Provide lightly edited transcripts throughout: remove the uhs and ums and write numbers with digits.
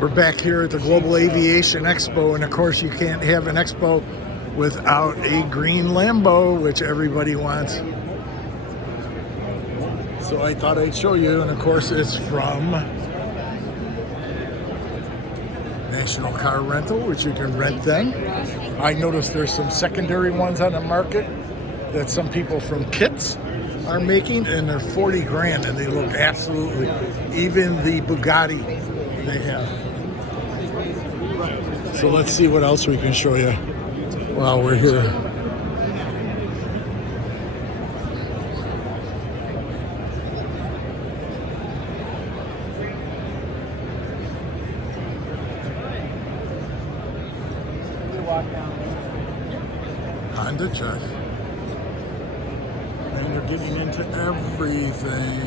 We're back here at the Global Aviation Expo, and of course you can't have an expo without a green Lambo, which everybody wants. So I thought I'd show you, and of course it's from National Car Rental, which you can rent them. I noticed there's some secondary ones on the market that some people from Kits are making, and they're 40 grand, and they look absolutely, even the Bugatti they have. So let's see what else we can show you while we're here. Hondajet. And they're getting into everything.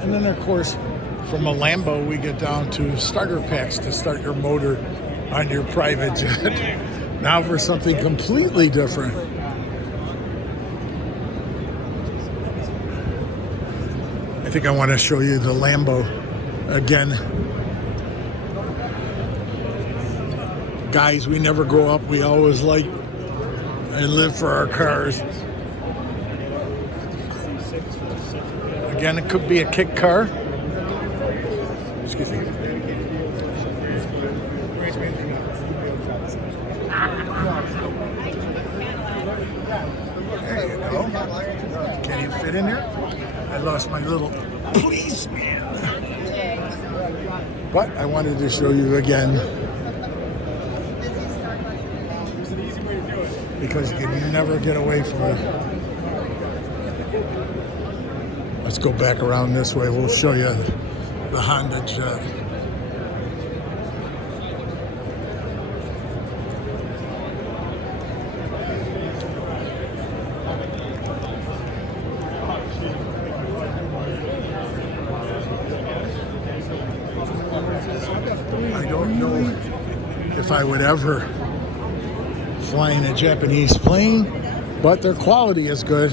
And then of course, from a Lambo, we get down to starter packs to start your motor on your private jet. Now for something completely different. I think I want to show you the Lambo again. Guys, we never grow up. We always like and live for our cars. Again, it could be a kick car. Excuse me. There you go. Can you fit in there? I lost my little policeman. But I wanted to show you again, because you can never get away from it. Let's go back around this way. We'll show you the Hondajet. I don't know if I would ever fly in a Japanese plane, but their quality is good.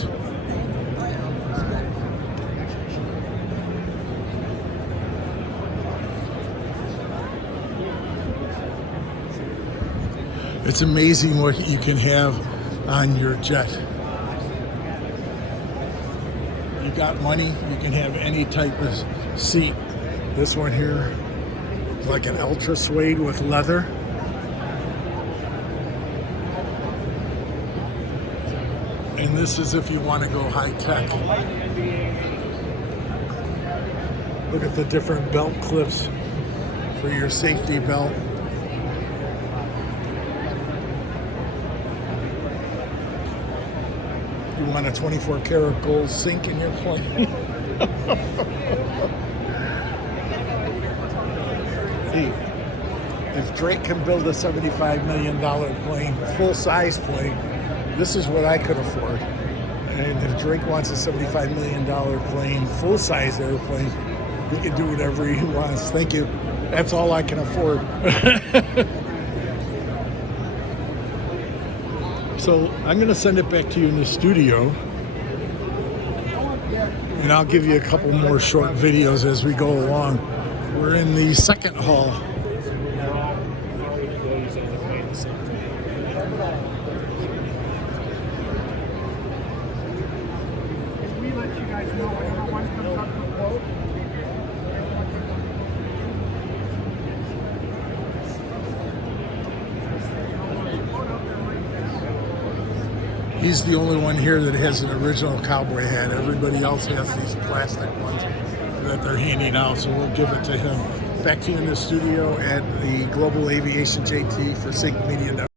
It's amazing what you can have on your jet. You got money, you can have any type of seat. This one here is like an ultra suede with leather. And this is if you want to go high tech. Look at the different belt clips for your safety belt. You want a 24 karat gold sink in your plane? See, if Drake can build a $75 million plane, full-size plane, this is what I could afford. And if Drake wants a $75 million plane, full-size airplane, he can do whatever he wants. Thank you. That's all I can afford. So I'm going to send it back to you in the studio, and I'll give you a couple more short videos as we go along. We're in the second hall. He's the only one here that has an original cowboy hat. Everybody else has these plastic ones that they're handing out, so we'll give it to him. Back to you in the studio at the Global Aviation JT for Sync Media Network.